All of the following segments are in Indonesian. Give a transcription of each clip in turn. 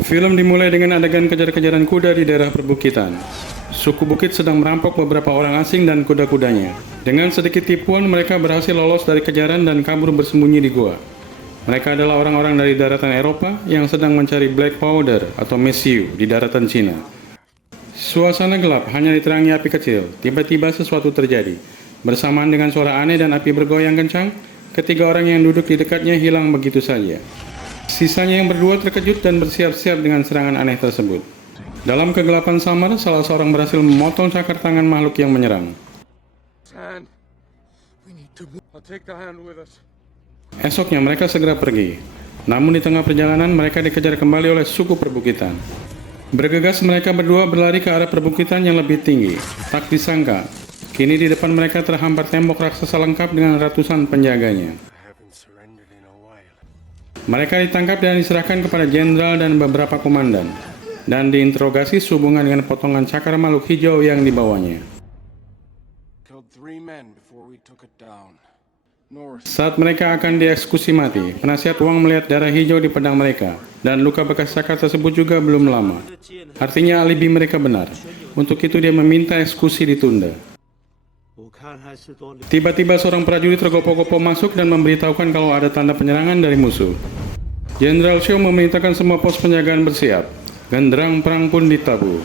Film dimulai dengan adegan kejar-kejaran kuda di daerah perbukitan. Suku bukit sedang merampok beberapa orang asing dan kuda-kudanya. Dengan sedikit tipuan, mereka berhasil lolos dari kejaran dan kabur bersembunyi di gua. Mereka adalah orang-orang dari daratan Eropa yang sedang mencari black powder atau mesiu di daratan Cina. Suasana gelap, hanya diterangi api kecil. Tiba-tiba sesuatu terjadi. Bersamaan dengan suara aneh dan api bergoyang kencang, ketiga orang yang duduk di dekatnya hilang begitu saja. Sisanya yang berdua terkejut dan bersiap-siap dengan serangan aneh tersebut. Dalam kegelapan samar, salah seorang berhasil memotong cakar tangan makhluk yang menyerang. Esoknya mereka segera pergi. Namun di tengah perjalanan mereka dikejar kembali oleh suku perbukitan. Bergegas mereka berdua berlari ke arah perbukitan yang lebih tinggi. Tak disangka, kini di depan mereka terhampar tembok raksasa lengkap dengan ratusan penjaganya. Mereka ditangkap dan diserahkan kepada jenderal dan beberapa komandan, dan diinterogasi sehubungan dengan potongan cakar makhluk hijau yang dibawanya. Saat mereka akan dieksekusi mati, penasihat uang melihat darah hijau di pedang mereka, dan luka bekas cakar tersebut juga belum lama. Artinya alibi mereka benar. Untuk itu dia meminta eksekusi ditunda. Tiba-tiba seorang prajurit tergopoh-gopoh masuk dan memberitahukan kalau ada tanda penyerangan dari musuh. Jenderal Xiao memerintahkan semua pos penjagaan bersiap. Genderang perang pun ditabuh.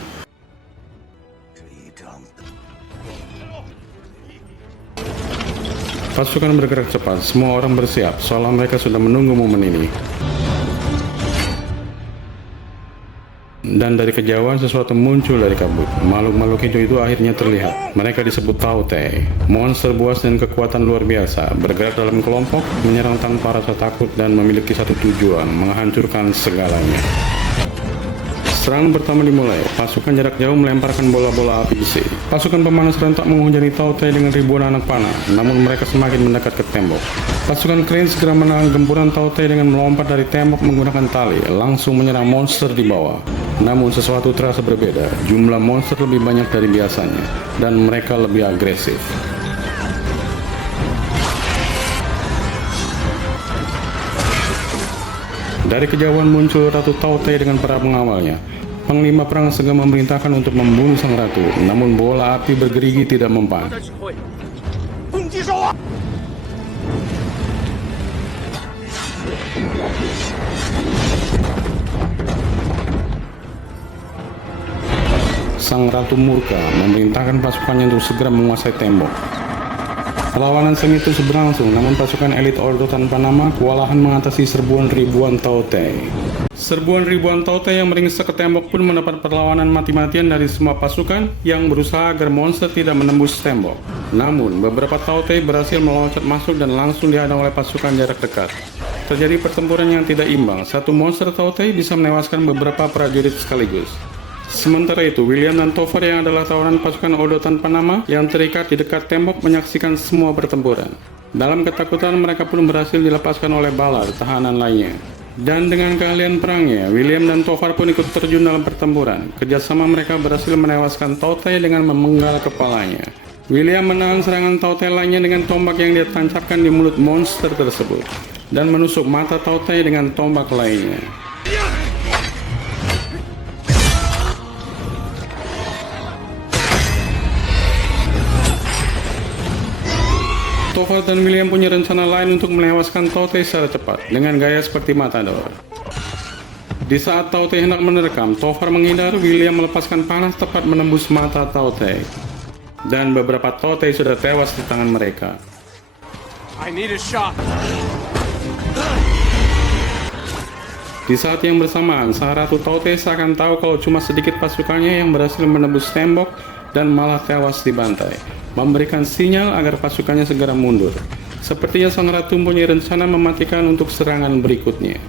Pasukan bergerak cepat, semua orang bersiap, seolah mereka sudah menunggu momen ini. Dan dari kejauhan sesuatu muncul dari kabut. Makhluk-makhluk hijau itu akhirnya terlihat. Mereka disebut Tao Te, monster buas dan kekuatan luar biasa, bergerak dalam kelompok, menyerang tanpa rasa takut dan memiliki satu tujuan, menghancurkan segalanya. Serangan pertama dimulai. Pasukan jarak jauh melemparkan bola-bola api besi. Pasukan pemanas serentak menghujani Tao Te dengan ribuan anak panah, namun mereka semakin mendekat ke tembok. Pasukan Crane segera menahan gempuran Tao Te dengan melompat dari tembok menggunakan tali, langsung menyerang monster di bawah. Namun sesuatu terasa berbeda. Jumlah monster lebih banyak dari biasanya, dan mereka lebih agresif. Dari kejauhan muncul Ratu Tao Te dengan para pengawalnya. Panglima perang segera memerintahkan untuk membunuh sang ratu, namun bola api bergerigi tidak mempan. Sang ratu murka memerintahkan pasukannya untuk segera menguasai tembok. Perlawanan sengit terus berlangsung, namun pasukan elit Ordo tanpa nama kewalahan mengatasi serbuan ribuan Tao Te. Serbuan ribuan Tao Te yang meringsek ke tembok pun mendapat perlawanan mati-matian dari semua pasukan yang berusaha agar monster tidak menembus tembok. Namun, beberapa Tao Te berhasil meloncat masuk dan langsung dihadang oleh pasukan jarak dekat. Terjadi pertempuran yang tidak imbang. Satu monster Tao Te bisa menewaskan beberapa prajurit sekaligus. Sementara itu, William dan Topher yang adalah tawanan pasukan Ordo tanpa nama yang terikat di dekat tembok menyaksikan semua pertempuran. Dalam ketakutan, mereka pun berhasil dilepaskan oleh Ballard, tahanan lainnya. Dan dengan keahlian perangnya, William dan Topher pun ikut terjun dalam pertempuran. Kerjasama mereka berhasil menewaskan Tao Te dengan memenggal kepalanya. William menahan serangan Tao Te lainnya dengan tombak yang dia tancapkan di mulut monster tersebut, dan menusuk mata Tao Te dengan tombak lainnya. Topher dan William punya rencana lain untuk menewaskan Tao Te secara cepat, dengan gaya seperti matador. Di saat Tao Te hendak menerkam, Topher menghindar, William melepaskan panah tepat menembus mata Tao Te. Dan beberapa Tao Te sudah tewas di tangan mereka. Di saat yang bersamaan, sang Ratu Tao Te seakan tahu kalau cuma sedikit pasukannya yang berhasil menembus tembok dan malah tewas dibantai, memberikan sinyal agar pasukannya segera mundur. Sepertinya sang ratu punya rencana mematikan untuk serangan berikutnya.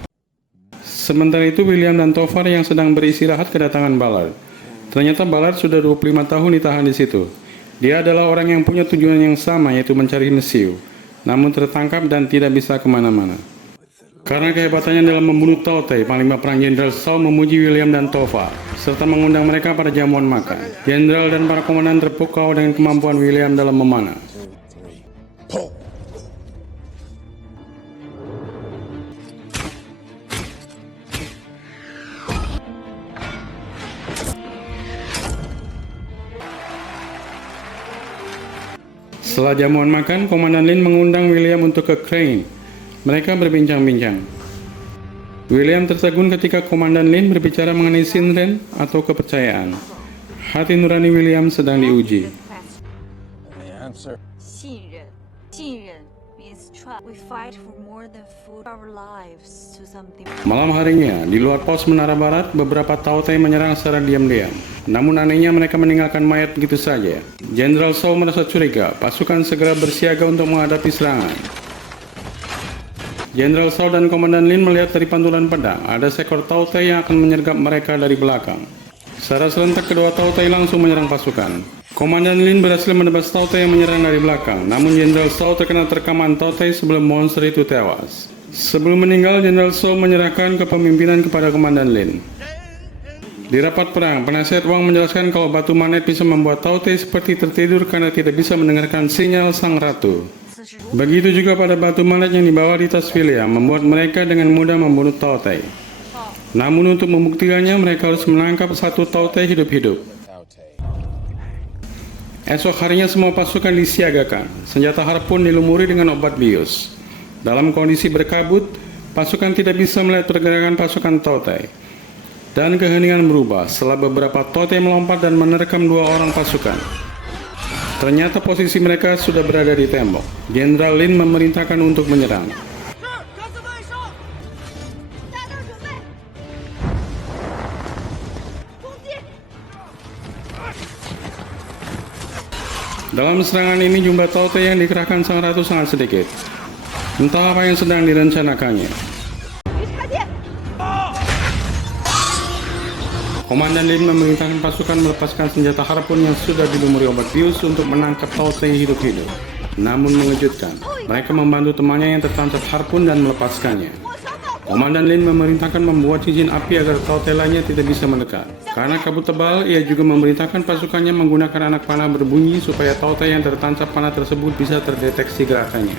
Sementara itu, William dan Topher yang sedang beristirahat kedatangan Ballard. Ternyata Ballard sudah 25 tahun ditahan di situ. Dia adalah orang yang punya tujuan yang sama, yaitu mencari mesiu, namun tertangkap dan tidak bisa kemana-mana. Karena kehebatannya dalam membunuh Tao Te, Panglima Perang Jenderal Shaw memuji William dan Topher, serta mengundang mereka pada jamuan makan. Jenderal dan para komandan terpukau dengan kemampuan William dalam memanah. Setelah jamuan makan, Komandan Lin mengundang William untuk ke Crane. Mereka berbincang-bincang. William tertegun ketika Komandan Lin berbicara mengenai Shinren atau kepercayaan. Hati nurani William sedang diuji. Malam harinya, di luar pos Menara Barat, beberapa Tautai menyerang secara diam-diam. Namun anehnya mereka meninggalkan mayat begitu saja. Jenderal Shaw merasa curiga, pasukan segera bersiaga untuk menghadapi serangan. Jenderal Shaw dan Komandan Lin melihat dari pantulan pedang, ada seekor Tautai yang akan menyergap mereka dari belakang. Secara serentak kedua Tautai langsung menyerang pasukan. Komandan Lin berhasil menebas Tautai yang menyerang dari belakang, namun Jenderal Shaw terkena terkaman Tautai sebelum monster itu tewas. Sebelum meninggal, Jenderal Shaw menyerahkan kepemimpinan kepada Komandan Lin. Di rapat perang, penasihat Wang menjelaskan kalau batu manet bisa membuat Tautai seperti tertidur karena tidak bisa mendengarkan sinyal sang ratu. Begitu juga pada batu manet yang dibawa di tas William, membuat mereka dengan mudah membunuh Tautai. Namun untuk membuktikannya, mereka harus menangkap satu Tautai hidup-hidup. Esok harinya semua pasukan disiagakan. Senjata harpun dilumuri dengan obat bius. Dalam kondisi berkabut, pasukan tidak bisa melihat pergerakan pasukan Tautai. Dan keheningan berubah setelah beberapa Tautai melompat dan menerkam dua orang pasukan. Ternyata posisi mereka sudah berada di tembok. Jenderal Lin memerintahkan untuk menyerang. Dalam serangan ini jumlah Tautai yang dikerahkan sang ratu sangat sedikit. Entah apa yang sedang direncanakannya. Komandan Lin memerintahkan pasukan melepaskan senjata harpun yang sudah dilumuri obat bius untuk menangkap Tautai hidup-hidup. Namun mengejutkan, mereka membantu temannya yang tertancap harpun dan melepaskannya. Komandan Lin memerintahkan membuat cincin api agar Tautai lainnya tidak bisa mendekat. Karena kabut tebal, ia juga memerintahkan pasukannya menggunakan anak panah berbunyi supaya Tautai yang tertancap panah tersebut bisa terdeteksi gerakannya.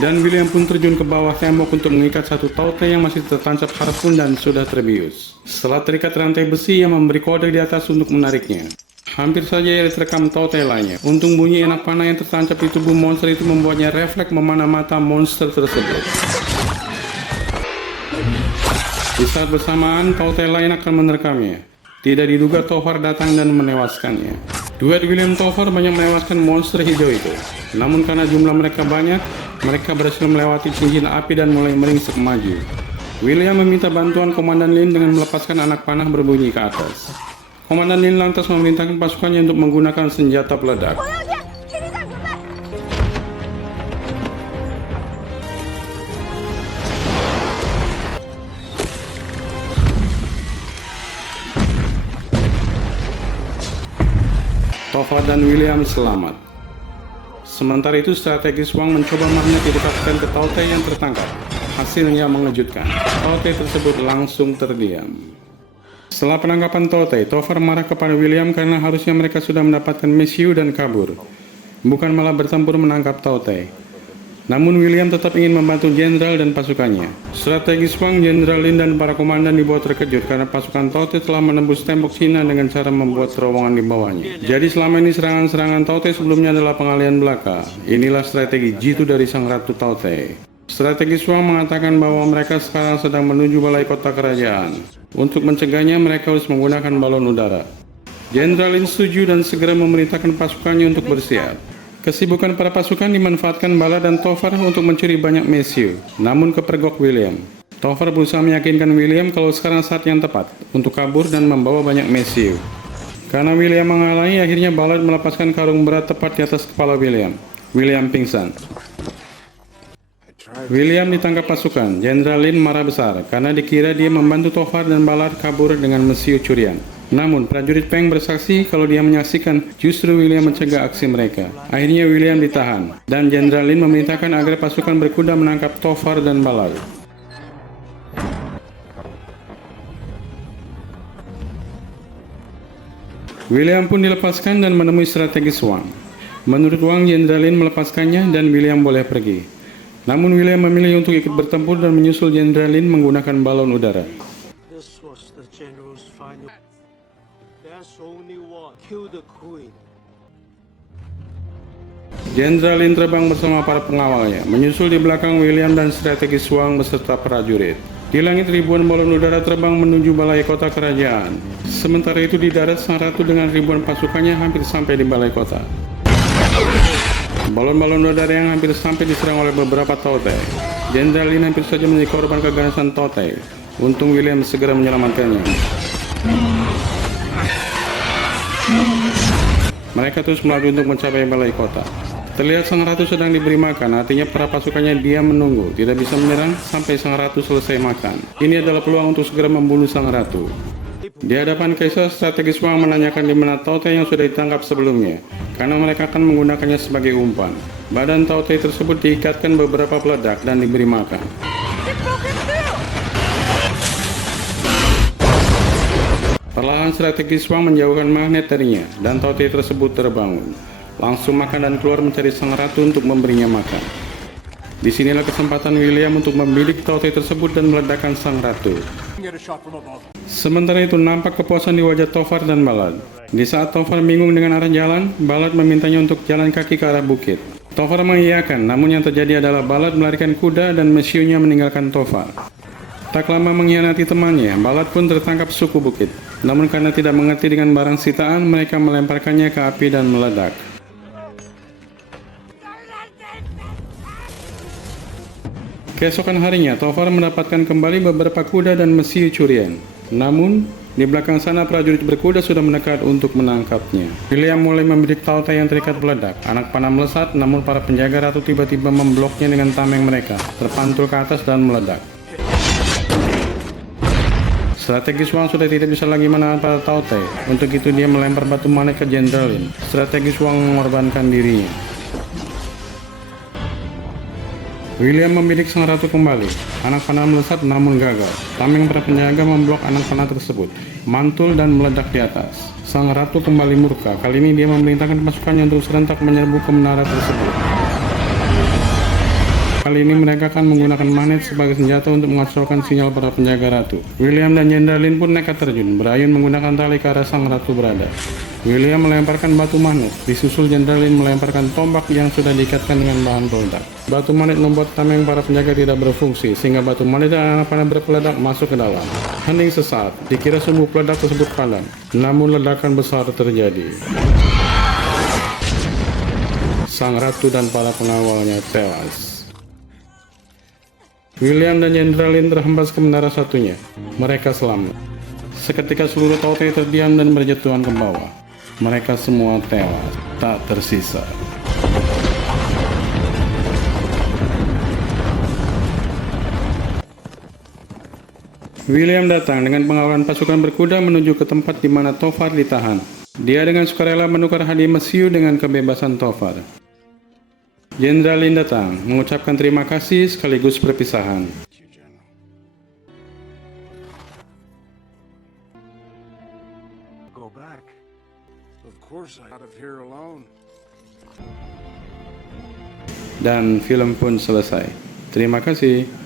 Dan William pun terjun ke bawah tembok untuk mengikat satu Tautai yang masih tertancap harpun dan sudah terbius. Setelah terikat rantai besi, ia memberi kode di atas untuk menariknya. Hampir saja ia diterkam Tautai lainnya. Untung bunyi anak panah yang tertancap di tubuh monster itu membuatnya refleks memanah mata monster tersebut. Di saat bersamaan, Tautai lain akan menerkamnya. Tidak diduga Tofar datang dan menewaskannya. Duet William Tofar banyak menewaskan monster hijau itu. Namun karena jumlah mereka banyak, mereka berhasil melewati cincin api dan mulai meringsek maju. William meminta bantuan Komandan Lin dengan melepaskan anak panah berbunyi ke atas. Komandan Lin lantas memerintahkan pasukannya untuk menggunakan senjata peledak. Tofar dan William selamat. Sementara itu strategis Wang mencoba magnet didekatkan ke Tautai yang tertangkap. Hasilnya mengejutkan. Tautai tersebut langsung terdiam. Setelah penangkapan Tautai, Tofar marah kepada William karena harusnya mereka sudah mendapatkan misiu dan kabur, bukan malah bertempur menangkap Tautai. Namun William tetap ingin membantu jenderal dan pasukannya. Strategis Wang, Jenderal Lin dan para komandan dibuat terkejut karena pasukan Tautai telah menembus tembok Cina dengan cara membuat terowongan di bawahnya. Jadi selama ini serangan-serangan Tautai sebelumnya adalah pengalihan belaka. Inilah strategi jitu dari sang ratu Tautai. Strategis Wang mengatakan bahwa mereka sekarang sedang menuju balai kota kerajaan. Untuk mencegahnya mereka harus menggunakan balon udara. Jenderal Lin setuju dan segera memerintahkan pasukannya untuk bersiap. Kesibukan para pasukan dimanfaatkan Bala dan Tofar untuk mencuri banyak mesiu, namun kepergok William. Tofar berusaha meyakinkan William kalau sekarang saat yang tepat untuk kabur dan membawa banyak mesiu. Karena William menghalangi, akhirnya Bala melepaskan karung berat tepat di atas kepala William. William pingsan. William ditangkap pasukan. Jenderal Lin marah besar karena dikira dia membantu Tofar dan Bala kabur dengan mesiu curian. Namun, prajurit Peng bersaksi kalau dia menyaksikan justru William mencegah aksi mereka. Akhirnya William ditahan, dan Jenderal Lin memerintahkan agar pasukan berkuda menangkap Tofar dan Ballard. William pun dilepaskan dan menemui strategis Wang. Menurut Wang, Jenderal Lin melepaskannya dan William boleh pergi. Namun William memilih untuk ikut bertempur dan menyusul Jenderal Lin menggunakan balon udara. Jenderal Lin terbang bersama para pengawalnya, menyusul di belakang William dan strategi Shuang beserta prajurit. Di langit ribuan balon udara terbang menuju balai kota kerajaan. Sementara itu di darat sang ratu dengan ribuan pasukannya hampir sampai di balai kota. Balon-balon udara yang hampir sampai diserang oleh beberapa Tautai. Jenderal Lin hampir saja menjadi korban keganasan Tautai. Untung William segera menyelamatkannya. Mereka terus melaju untuk mencapai balai kota. Terlihat sang ratu sedang diberi makan, artinya para pasukannya diam menunggu, tidak bisa menyerang sampai sang ratu selesai makan. Ini adalah peluang untuk segera membunuh sang ratu. Di hadapan kaisar, strategi Shuang menanyakan di mana Tautai yang sudah ditangkap sebelumnya, karena mereka akan menggunakannya sebagai umpan. Badan Tautai tersebut diikatkan beberapa peledak dan diberi makan. Perlahan strategi Shuang menjauhkan magnet darinya, dan Tautai tersebut terbangun. Langsung makan dan keluar mencari sang ratu untuk memberinya makan. Disinilah kesempatan William untuk membidik Tautai tersebut dan meledakkan sang ratu. Sementara itu nampak kepuasan di wajah Tofar dan Balad. Di saat Tofar bingung dengan arah jalan, Balad memintanya untuk jalan kaki ke arah bukit. Tofar mengiyakan, namun yang terjadi adalah Balad melarikan kuda dan mesyunya meninggalkan Tofar. Tak lama mengkhianati temannya, Balad pun tertangkap suku bukit. Namun karena tidak mengerti dengan barang sitaan, mereka melemparkannya ke api dan meledak. Keesokan harinya, Tofar mendapatkan kembali beberapa kuda dan mesiu curian. Namun, di belakang sana prajurit berkuda sudah mendekat untuk menangkapnya. William mulai membidik Tautai yang terikat peledak. Anak panah melesat, namun para penjaga ratu tiba-tiba membloknya dengan tameng mereka, terpantul ke atas dan meledak. Strategi Shuang sudah tidak bisa lagi menahan para Tautai. Untuk itu dia melempar batu manik ke Jenderal Lin. Strategi Shuang mengorbankan dirinya. William membidik sang ratu kembali. Anak panah melesat namun gagal. Tameng para penjaga memblok anak panah tersebut, mantul dan meledak di atas. Sang ratu kembali murka. Kali ini dia memerintahkan pasukannya untuk serentak menyerbu ke menara tersebut. Kali ini mereka akan menggunakan magnet sebagai senjata untuk mengacaukan sinyal para penjaga ratu. William dan Jenderal Lin pun nekat terjun, berayun menggunakan tali ke arah sang ratu berada. William melemparkan batu magnet, disusul Jenderal Lin melemparkan tombak yang sudah diikatkan dengan bahan peledak. Batu magnet membuat tameng para penjaga tidak berfungsi, sehingga batu magnet dan anak panah berpeledak masuk ke dalam. Hening sesaat, dikira sumbu peledak tersebut padam, namun ledakan besar terjadi. Sang ratu dan para pengawalnya tewas. William dan Jenderal Lin terhempas ke menara satunya. Mereka selamat. Seketika seluruh Tautai terdiam dan berjatuhan ke bawah. Mereka semua tewas, tak tersisa. William datang dengan pengawalan pasukan berkuda menuju ke tempat di mana Tofar ditahan. Dia dengan sukarela menukar hadiah mesiu dengan kebebasan Tofar. Jenderal Lin datang, mengucapkan terima kasih sekaligus perpisahan. Dan film pun selesai. Terima kasih.